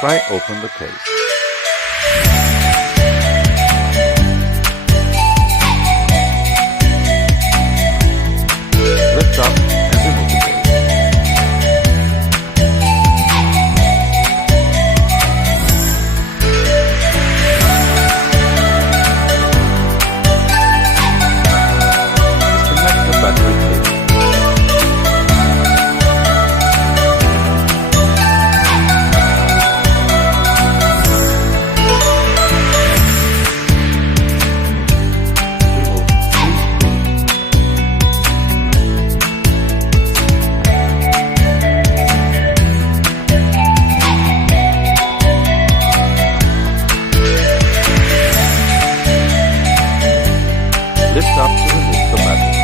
Pry open the case. Lift up and remove the case. Disconnect the battery cable. Lift up to remove the battery.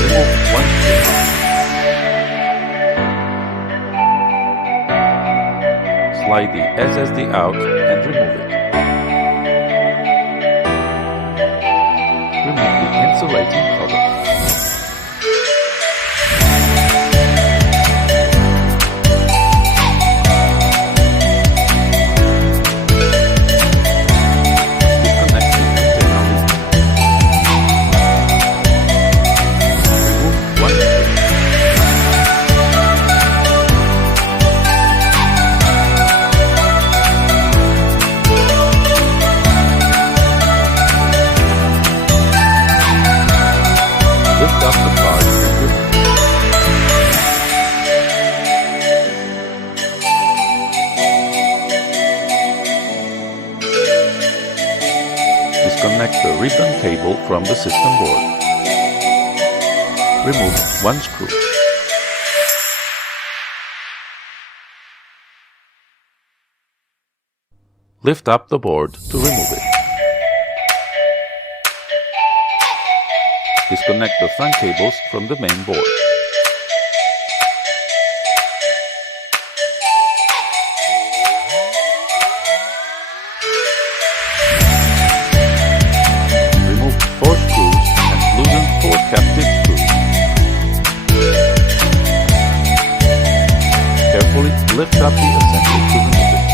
Remove one screw. Slide the SSD out and remove it. Remove the insulating cover. Lift up the card and remove it. Disconnect the ribbon cable from the system board. Remove one screw. Lift up the board to remove it. Disconnect the fan cables from the main board. Remove 4 screws and loosen 4 captive screws. Carefully lift up the assembly to remove it.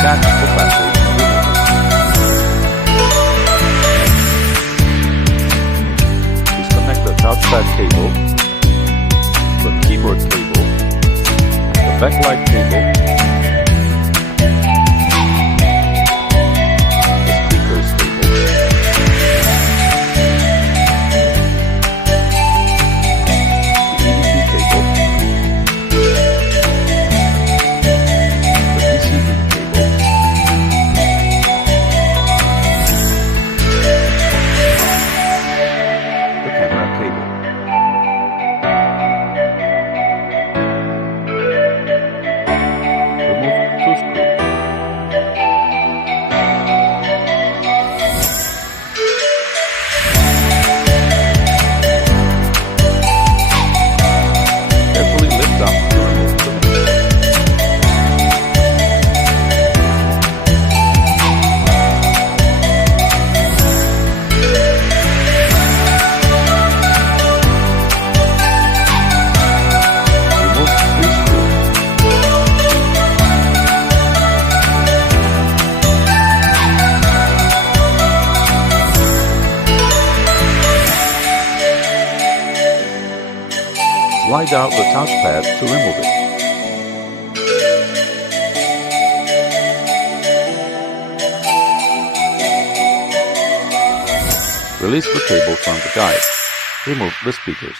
Detach the battery and remove it. Disconnect the touchpad cable, the keyboard cable, the backlight cable, the speakers cable, the EDP cable, the PCB cable, the camera cable. Remove 2 screws. Carefully lift up to remove the main board. Remove 3 screws. Slide out the touchpad to remove it. Release the cable from the guide. Remove the speakers.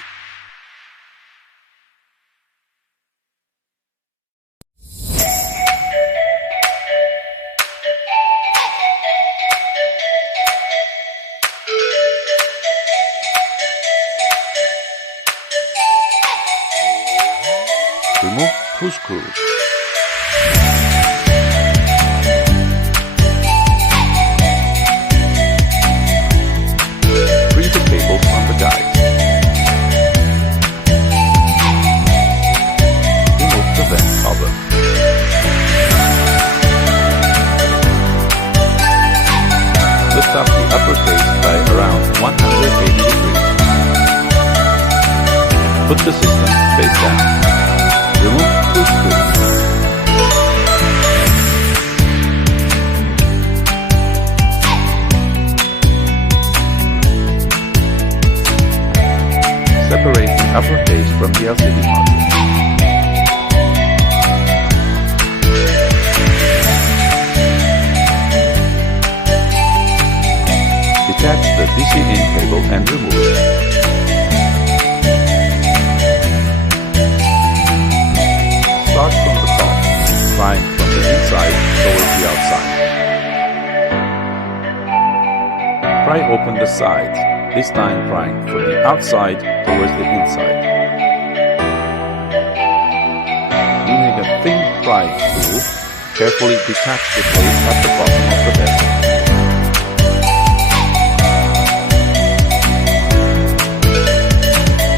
Remove 2 screws. Free the cables Put the system face down. Remove two screws. Separate the upper case from the LCD module. Detach the DC-in cable and remove it. Start from the top, prying from the inside towards the outside. Pry open the sides, this time prying from the outside towards the inside. Using a thin pry tool, carefully detach the case at the bottom of the bezel.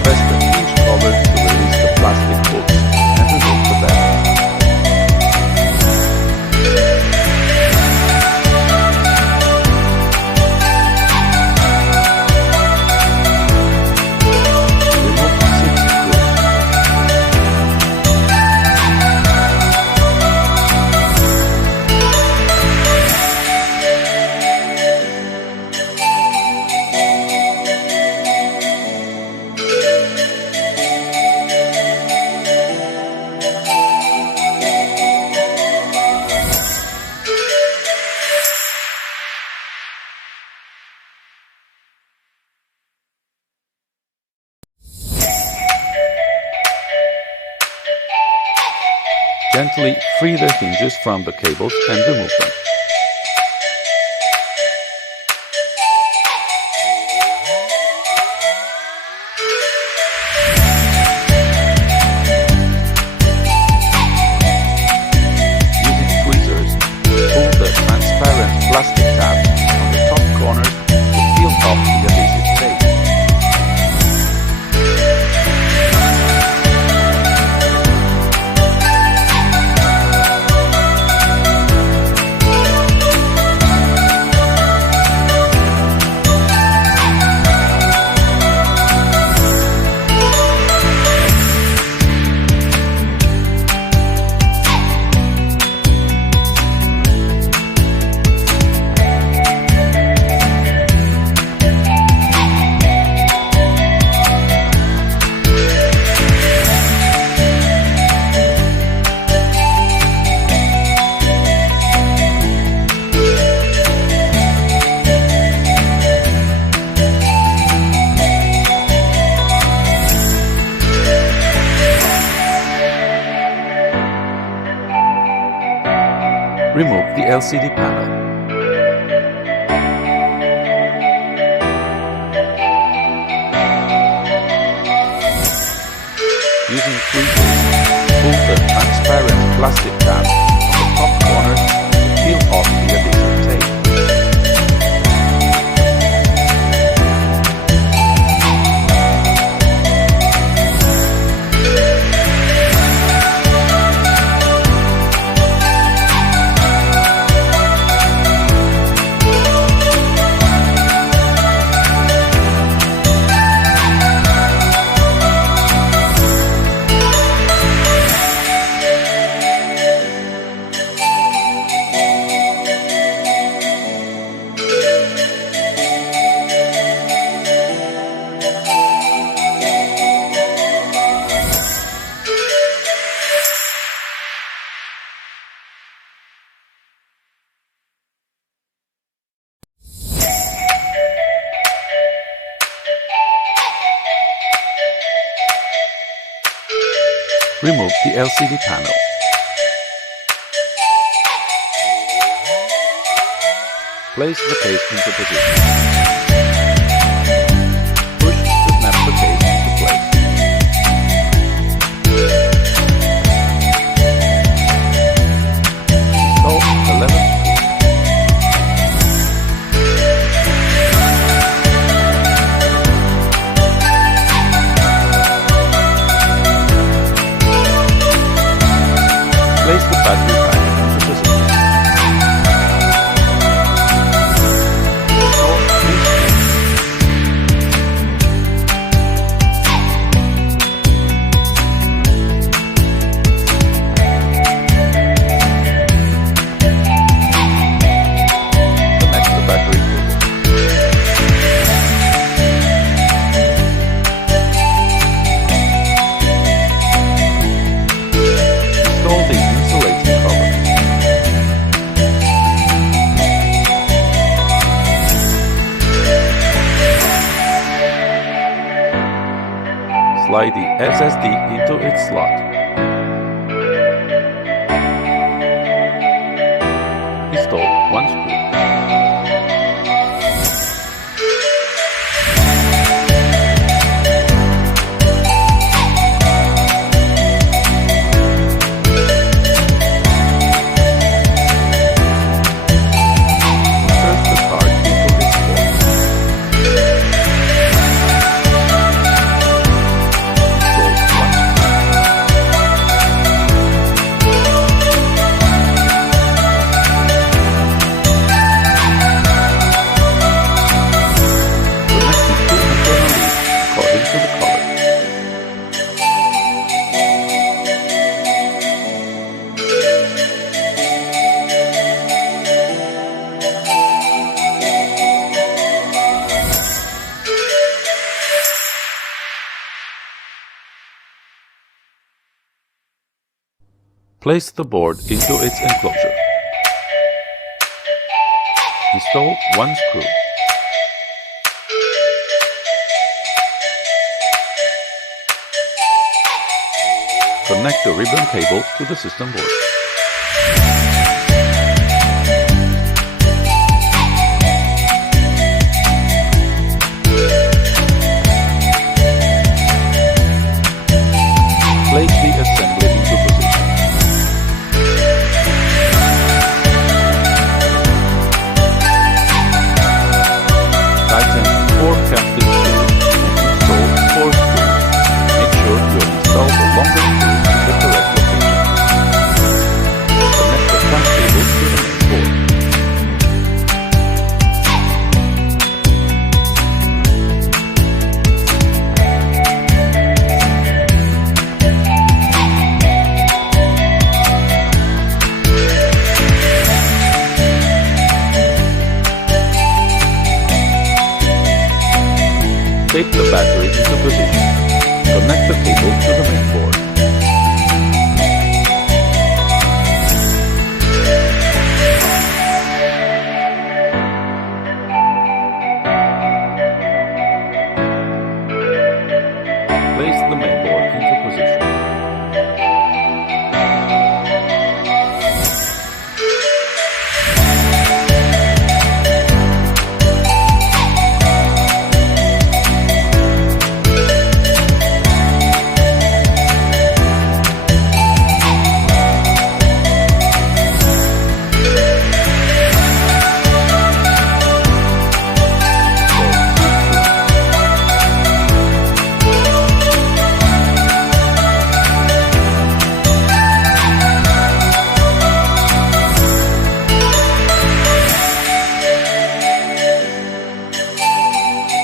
Press the hinge cover to release the plastic hooks and remove the bezel. Gently free the hinges from the cables and remove them. Using tweezers, pull the transparent plastic tab on the top corner to peel off the adhesive tape. Remove the LCD panel. Using tweezers, pull the transparent plastic tab on the top corner to peel off the adhesive tape. Remove the LCD panel. Place the case into position. Push to snap the case into place. Install the lever. Place the battery pack into position. Install these screws. slide the SSD into its slot. Install one screw. Place the board into its enclosure. Install one screw. Connect the ribbon cable to the system board. Place the assembly into position. Tighten 4 captive screws and install 4 screws. Make sure you install the longer screws in the correct location. Connect the front cable to the main board. Take the battery into position. Connect the cable to the main board. Place the main board into position.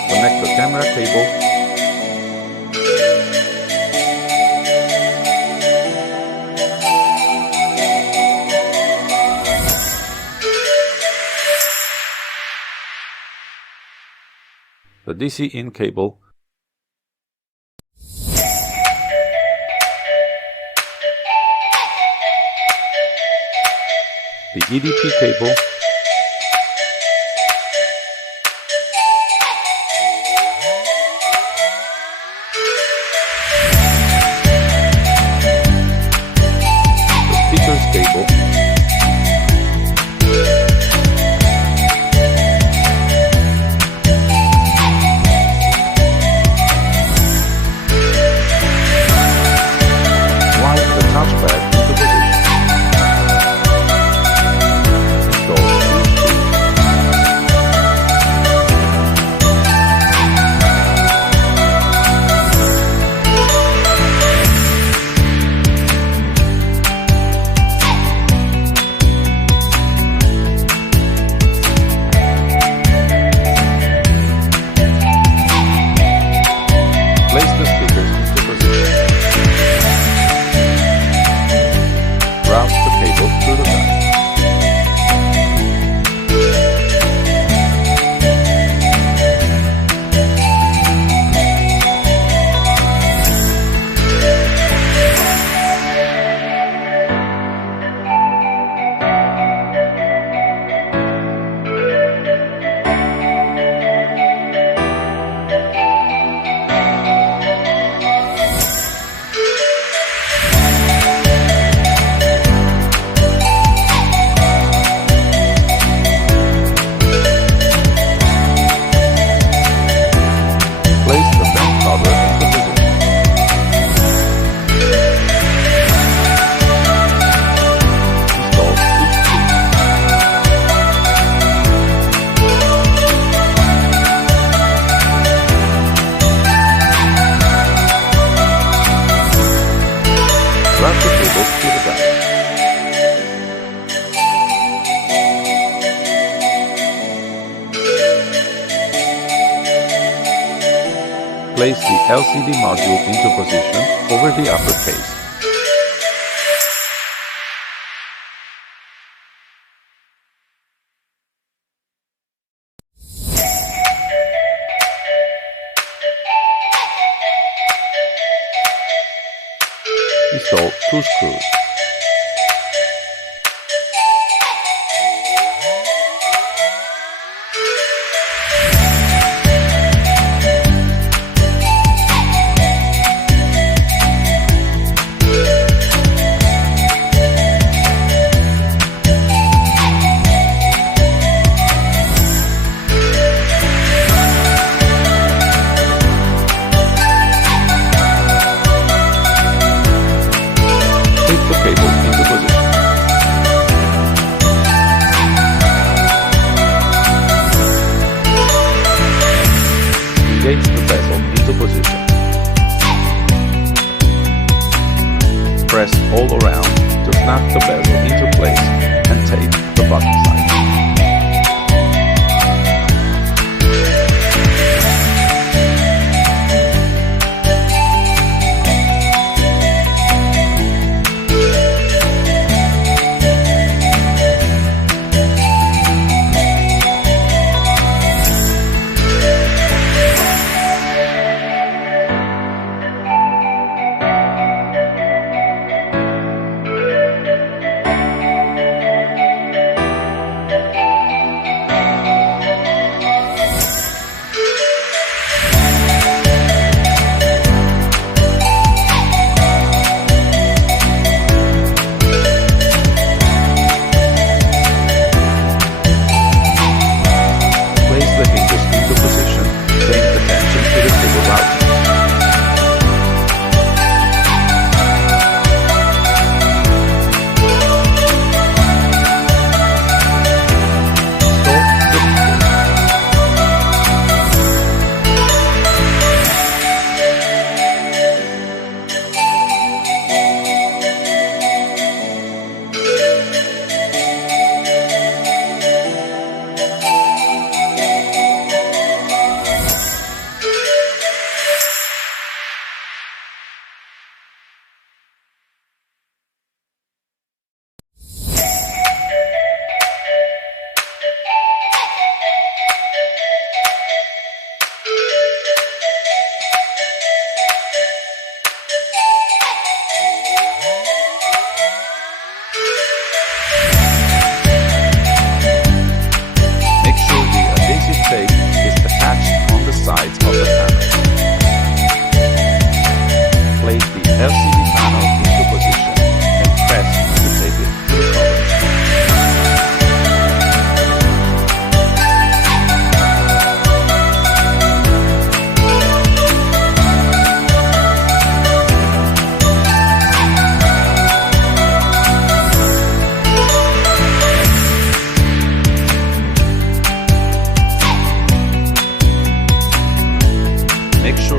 Connect the camera cable. The DC in cable. The EDP cable. Cable. Slide the touchpad into position. Install LCD module into position over the upper case. Install 2 screws. Take the cable into position. Engage the bezel into position. Press all around to snap the bezel into place and take the button side. tape is attached on the sides of the panel. Place the LCD panel into position and press to tape it to the cover. Make sure